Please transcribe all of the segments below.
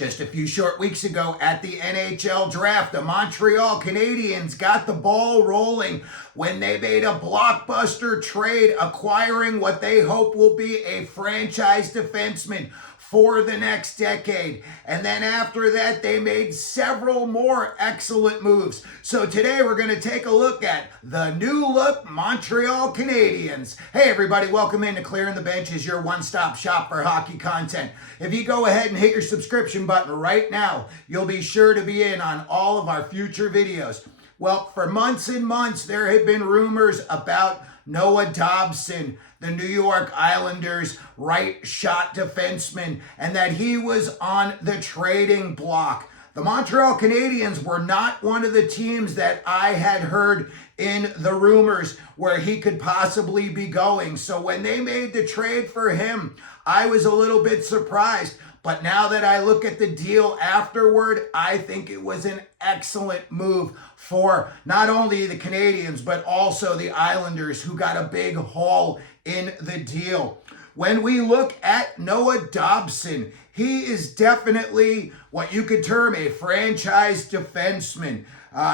Just a few short weeks ago at the NHL draft, the Montreal Canadiens got the ball rolling when they made a blockbuster trade acquiring what they hope will be a franchise defenseman for the next decade. And then after that, they made several more excellent moves. So today we're going to take a look at the new look Montreal Canadiens. Hey everybody, welcome into Clearing the Bench, is your one-stop shop for hockey content. If you go ahead and hit your subscription button right now, you'll be sure to be in on all of our future videos. Well, for months and months, there have been rumors about Noah Dobson, the New York Islanders' right shot defenseman, and that he was on the trading block. The Montreal Canadiens were not one of the teams that I had heard in the rumors where he could possibly be going. So when they made the trade for him, I was a little bit surprised. But now that I look at the deal afterward, I think it was an excellent move for not only the Canadiens, but also the Islanders, who got a big haul in the deal. When we look at Noah Dobson, he is definitely what you could term a franchise defenseman.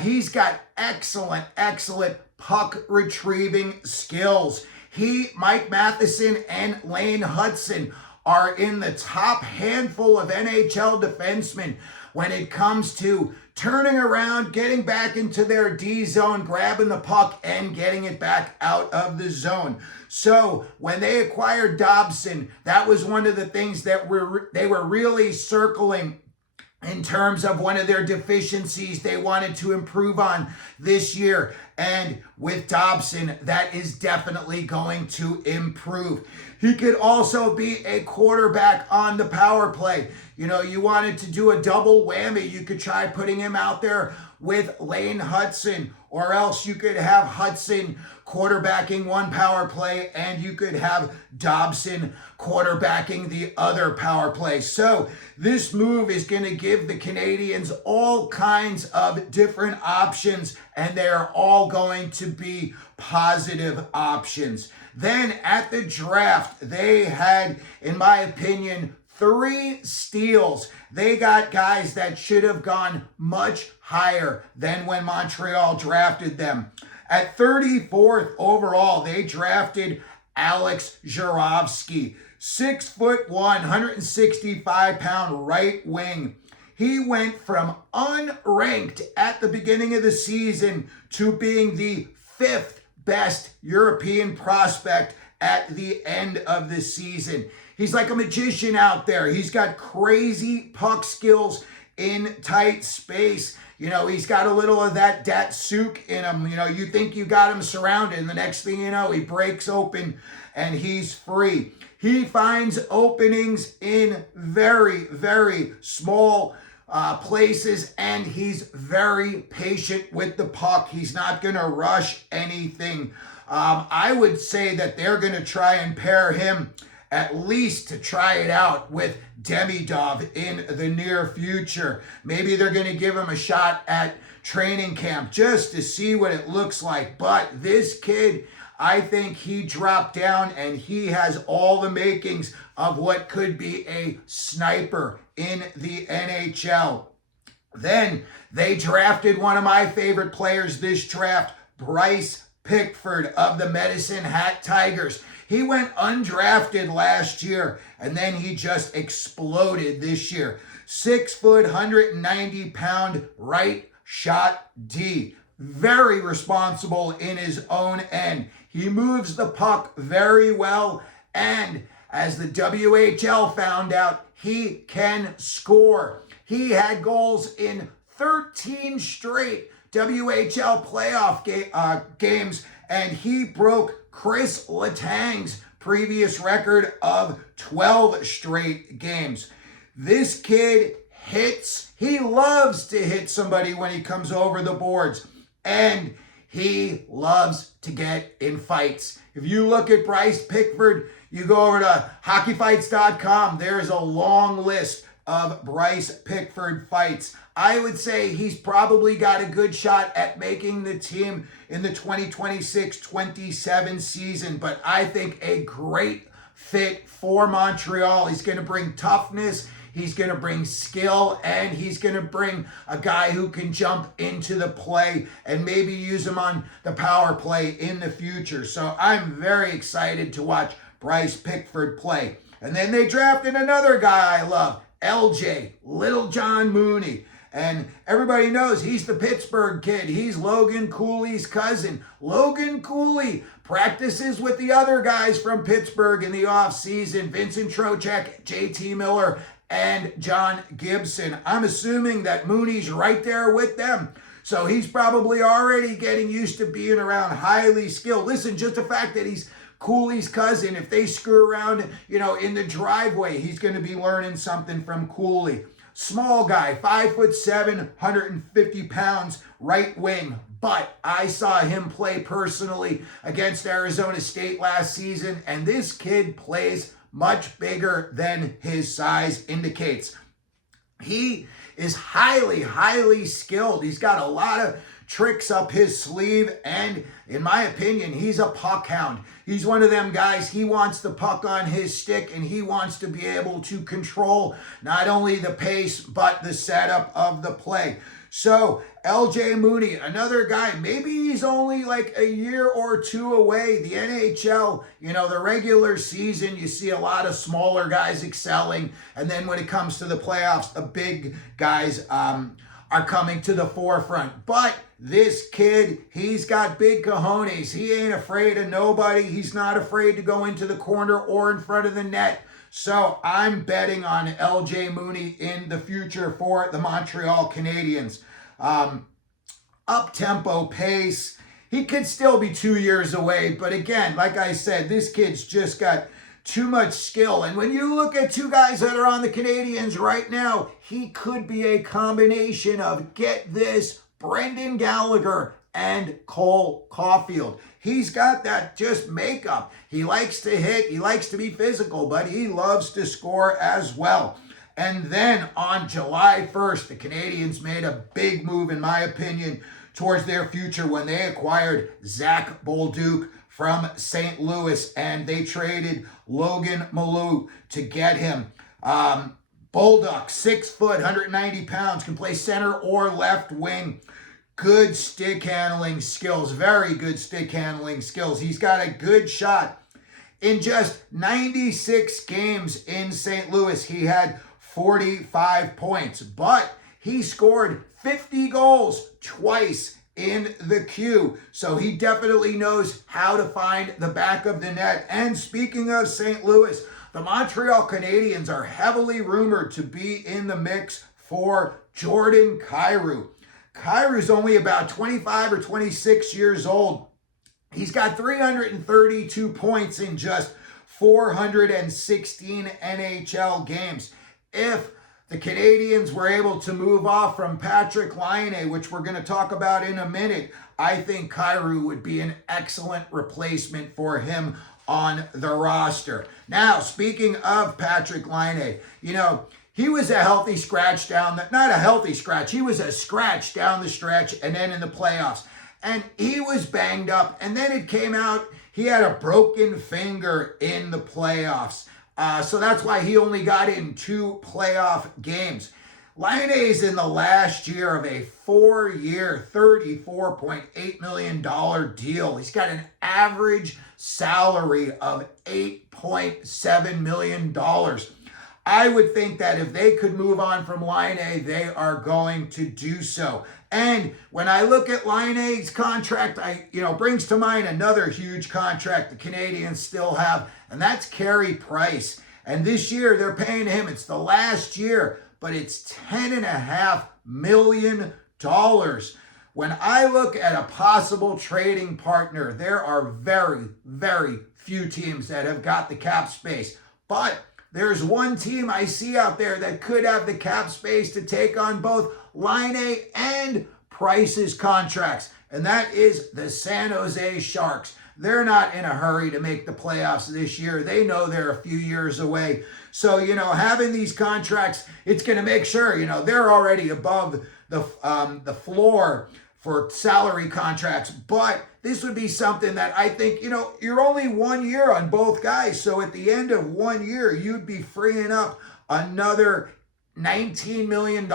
He's got excellent puck retrieving skills. Mike Matheson, and Laine are in the top handful of NHL defensemen when it comes to turning around, getting back into their D zone, grabbing the puck, and getting it back out of the zone. So when they acquired Dobson, that was one of the things that they were really circling in terms of one of their deficiencies they wanted to improve on this year. And with Dobson, that is definitely going to improve. He could also be a quarterback on the power play. You know, you wanted to do a double whammy. You could try putting him out there with Laine, or else you could have Hudson quarterbacking one power play and you could have Dobson quarterbacking the other power play. So this move is going to give the Canadiens all kinds of different options, and they're all going to be positive options. Then at the draft, they had, in my opinion, 3 steals. They got guys that should have gone much higher than when Montreal drafted them. At 34th overall, they drafted Alex Jurovsky, 6'1", 165-pound right wing. He went from unranked at the beginning of the season to being the 5th best European prospect at the end of the season. He's like a magician out there. He's got crazy puck skills in tight space. You know, he's got a little of that Datsuk in him. You know, you think you got him surrounded, and the next thing you know, he breaks open and he's free. He finds openings in very small places, and he's very patient with the puck. He's not going to rush anything. I would say that they're going to try and pair him at least to try it out with Demidov in the near future. Maybe they're going to give him a shot at training camp just to see what it looks like. But this kid, I think he dropped down and he has all the makings of what could be a sniper in the NHL. Then they drafted one of my favorite players this draft, Bryce Pickford of the Medicine Hat Tigers. He went undrafted last year, and then he just exploded this year. 6', 190-pound right shot D. Very responsible in his own end. He moves the puck very well, and as the WHL found out, he can score. He had goals in 13 straight WHL playoff games, and he broke Chris Letang's previous record of 12 straight games. This kid hits. He loves to hit somebody when he comes over the boards, and he loves to get in fights. If you look at Bryce Pickford, you go over to hockeyfights.com, there's a long list of Bryce Pickford fights. I would say he's probably got a good shot at making the team in the 2026-27 season, but I think a great fit for Montreal. He's going to bring toughness. He's going to bring skill, and he's going to bring a guy who can jump into the play and maybe use him on the power play in the future. So I'm very excited to watch Bryce Pickford play. And then they drafted another guy I love, LJ, Little John Mooney. And everybody knows he's the Pittsburgh kid. He's Logan Cooley's cousin. Logan Cooley practices with the other guys from Pittsburgh in the offseason, Vincent Trocheck, JT Miller, and John Gibson. I'm assuming that Mooney's right there with them. So he's probably already getting used to being around highly skilled. Listen, just the fact that he's Cooley's cousin, if they screw around, in the driveway, he's going to be learning something from Cooley. Small guy, 5'7", 150 pounds, right wing. But I saw him play personally against Arizona State last season, and this kid plays much bigger than his size indicates. He is highly, highly skilled. He's got a lot of tricks up his sleeve, and in my opinion, he's a puck hound. He's one of them guys, he wants the puck on his stick, and he wants to be able to control not only the pace, but the setup of the play. So, LJ Mooney, another guy, maybe he's only like a year or two away. The NHL, the regular season, you see a lot of smaller guys excelling, and then when it comes to the playoffs, the big guys are coming to the forefront. But this kid, he's got big cojones. He ain't afraid of nobody. He's not afraid to go into the corner or in front of the net. So I'm betting on LJ Mooney in the future for the Montreal Canadiens. Up-tempo pace. He could still be 2 years away. But again, like I said, this kid's just got too much skill. And when you look at two guys that are on the Canadiens right now, he could be a combination of, get this, Brendan Gallagher and Cole Caulfield. He's got that just makeup. He likes to hit, he likes to be physical, but he loves to score as well. And then on July 1st, the Canadiens made a big move, in my opinion, towards their future when they acquired Zach Bolduc from St. Louis, and they traded Logan Malou to get him. Bolduc, 6 foot, 190 pounds, can play center or left wing. Good stick handling skills, very good stick handling skills. He's got a good shot. In just 96 games in St. Louis, he had 45 points, but he scored 50 goals twice in the queue. So he definitely knows how to find the back of the net. And speaking of St. Louis, the Montreal Canadiens are heavily rumored to be in the mix for Jordan Kyrou. Kyrou's only about 25 or 26 years old. He's got 332 points in just 416 NHL games. If the Canadiens were able to move off from Patrick Laine, which we're going to talk about in a minute, I think Carey would be an excellent replacement for him on the roster. Now, speaking of Patrick Laine, he was a healthy scratch not a healthy scratch, he was a scratch down the stretch and then in the playoffs. And he was banged up, and then it came out he had a broken finger in the playoffs. So that's why he only got in 2 playoff games. Laine is in the last year of a 4-year, $34.8 million deal. He's got an average salary of $8.7 million. I would think that if they could move on from Laine, they are going to do so. And when I look at Laine's contract, brings to mind another huge contract the Canadiens still have, and that's Carey Price. And this year they're paying him, it's the last year, but it's $10.5 million. When I look at a possible trading partner, there are very, very few teams that have got the cap space. But there's one team I see out there that could have the cap space to take on both Laine and Price's contracts, and that is the San Jose Sharks. They're not in a hurry to make the playoffs this year. They know they're a few years away. So, having these contracts, it's going to make sure, they're already above the floor for salary contracts. But this would be something that I think, you're only 1 year on both guys. So at the end of 1 year, you'd be freeing up another $19 million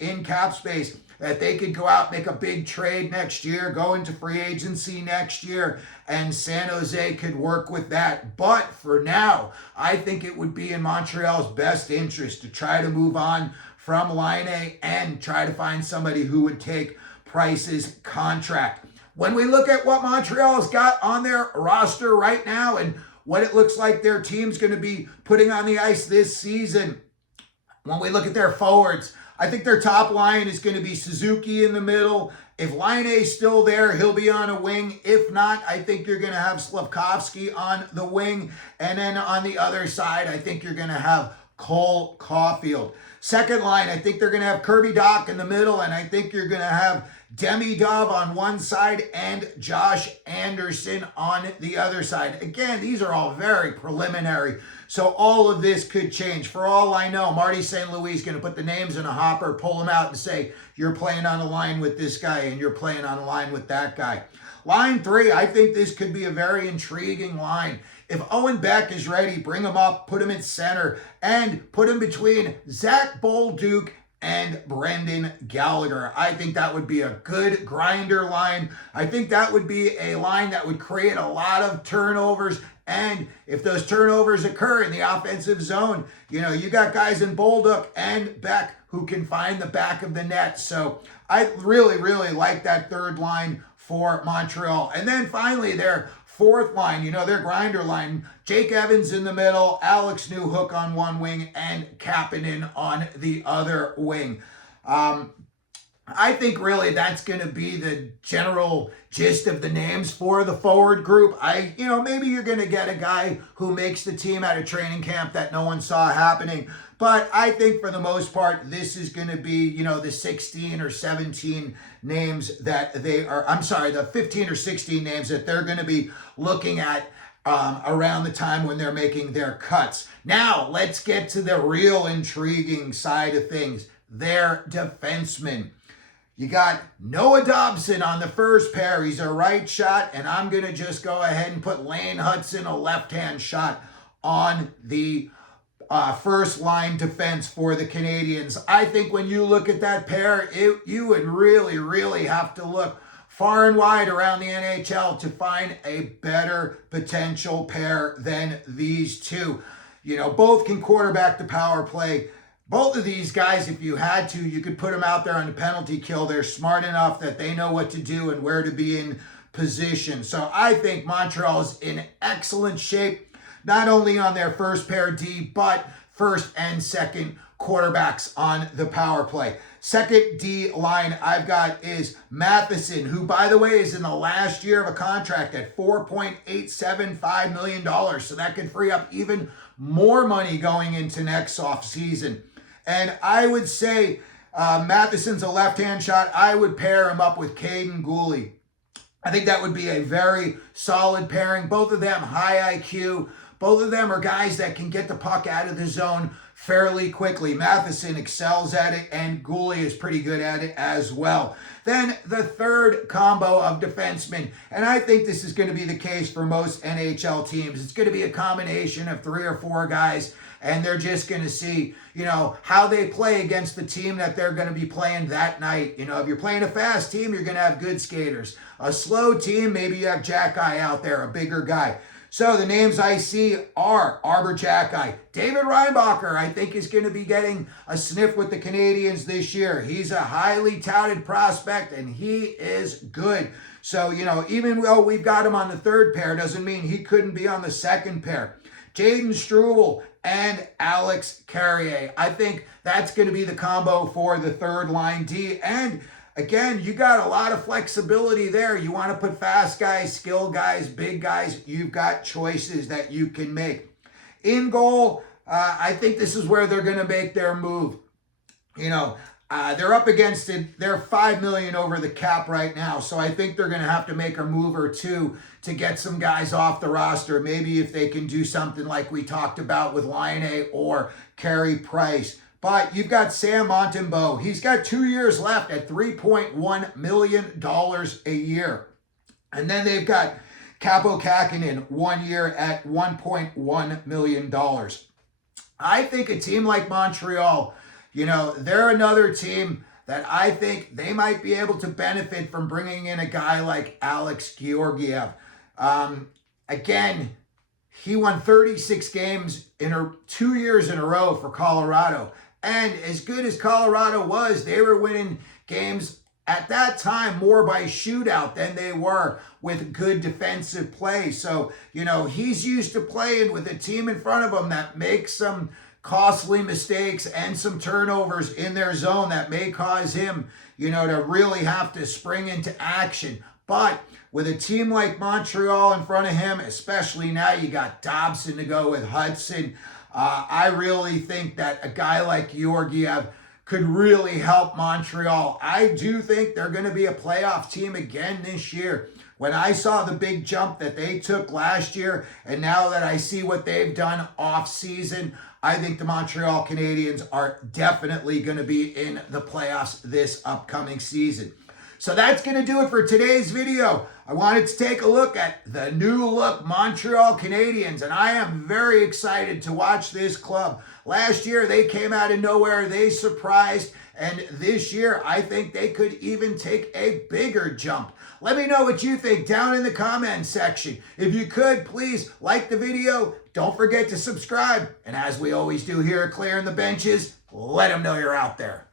in cap space that they could go out, make a big trade next year, go into free agency next year, and San Jose could work with that. But for now, I think it would be in Montreal's best interest to try to move on from Laine and try to find somebody who would take Price's contract. When we look at what Montreal's got on their roster right now and what it looks like their team's going to be putting on the ice this season, when we look at their forwards, I think their top line is going to be Suzuki in the middle. If Laine's still there, he'll be on a wing. If not, I think you're going to have Slavkovsky on the wing. And then on the other side, I think you're going to have Cole Caulfield. Second line, I think they're going to have Kirby Dach in the middle, and I think you're going to have Demi Dove on one side and Josh Anderson on the other side. Again, these are all very preliminary, so all of this could change. For all I know, Marty St. Louis is going to put the names in a hopper, pull them out and say, you're playing on a line with this guy and you're playing on a line with that guy. Line 3, I think this could be a very intriguing line. If Owen Beck is ready, bring him up, put him at center, and put him between Zach Bolduc and Brendan Gallagher. I think that would be a good grinder line. I think that would be a line that would create a lot of turnovers. And if those turnovers occur in the offensive zone, you got guys in Bolduc and Beck who can find the back of the net. So I really, really like that third line for Montreal. And then finally, their fourth line, their grinder line, Jake Evans in the middle, Alex Newhook on one wing, and Kapanen on the other wing. I think really that's going to be the general gist of the names for the forward group. Maybe you're going to get a guy who makes the team at a training camp that no one saw happening. But I think for the most part, this is going to be, the 16 or 17 names that the 15 or 16 names that they're going to be looking at around the time when they're making their cuts. Now, let's get to the real intriguing side of things, their defensemen. You got Noah Dobson on the first pair. He's a right shot, and I'm going to just go ahead and put Laine Hudson, a left-hand shot, on the first line defense for the Canadiens. I think when you look at that pair, you would really, really have to look far and wide around the NHL to find a better potential pair than these two. Both can quarterback the power play. Both of these guys, if you had to, you could put them out there on the penalty kill. They're smart enough that they know what to do and where to be in position. So I think Montreal's in excellent shape, not only on their first pair D, but first and second quarterbacks on the power play. Second D line I've got is Matheson, who, by the way, is in the last year of a contract at $4.875 million. So that could free up even more money going into next offseason. And I would say Matheson's a left-hand shot. I would pair him up with Caden Gooley. I think that would be a very solid pairing. Both of them high IQ. Both of them are guys that can get the puck out of the zone fairly quickly. Matheson excels at it, and Gooley is pretty good at it as well. Then the third combo of defensemen, and I think this is going to be the case for most NHL teams. It's going to be a combination of 3 or 4 guys, and they're just going to see, how they play against the team that they're going to be playing that night. If you're playing a fast team, you're going to have good skaters. A slow team, maybe you have Jack Eye out there, a bigger guy. So the names I see are Arbor Jackeye. David Reinbacher, I think, is going to be getting a sniff with the Canadiens this year. He's a highly touted prospect, and he is good. So, even though we've got him on the third pair, doesn't mean he couldn't be on the second pair. Jaden Struble and Alex Carey. I think that's going to be the combo for the third line D. And again, you got a lot of flexibility there. You want to put fast guys, skilled guys, big guys. You've got choices that you can make. In goal, I think this is where they're going to make their move. They're up against it. They're $5 million over the cap right now. So I think they're going to have to make a move or two to get some guys off the roster. Maybe if they can do something like we talked about with Laine or Carey Price. But you've got Sam Montembeault. He's got 2 years left at $3.1 million a year. And then they've got Kaapo Kähkönen 1 year at $1.1 million. I think a team like Montreal, they're another team that I think they might be able to benefit from bringing in a guy like Alex Georgiev. Again, he won 36 games in 2 years in a row for Colorado. And as good as Colorado was, they were winning games at that time more by shootout than they were with good defensive play. So, he's used to playing with a team in front of him that makes some costly mistakes and some turnovers in their zone that may cause him, to really have to spring into action. But with a team like Montreal in front of him, especially now you got Dobson to go with Hudson, I really think that a guy like Georgiev could really help Montreal. I do think they're going to be a playoff team again this year. When I saw the big jump that they took last year, and now that I see what they've done off season, I think the Montreal Canadiens are definitely going to be in the playoffs this upcoming season. So that's going to do it for today's video. I wanted to take a look at the new look Montreal Canadiens, and I am very excited to watch this club. Last year, they came out of nowhere. They surprised, and this year, I think they could even take a bigger jump. Let me know what you think down in the comments section. If you could, please like the video. Don't forget to subscribe. And as we always do here at Clearing the Benches, let them know you're out there.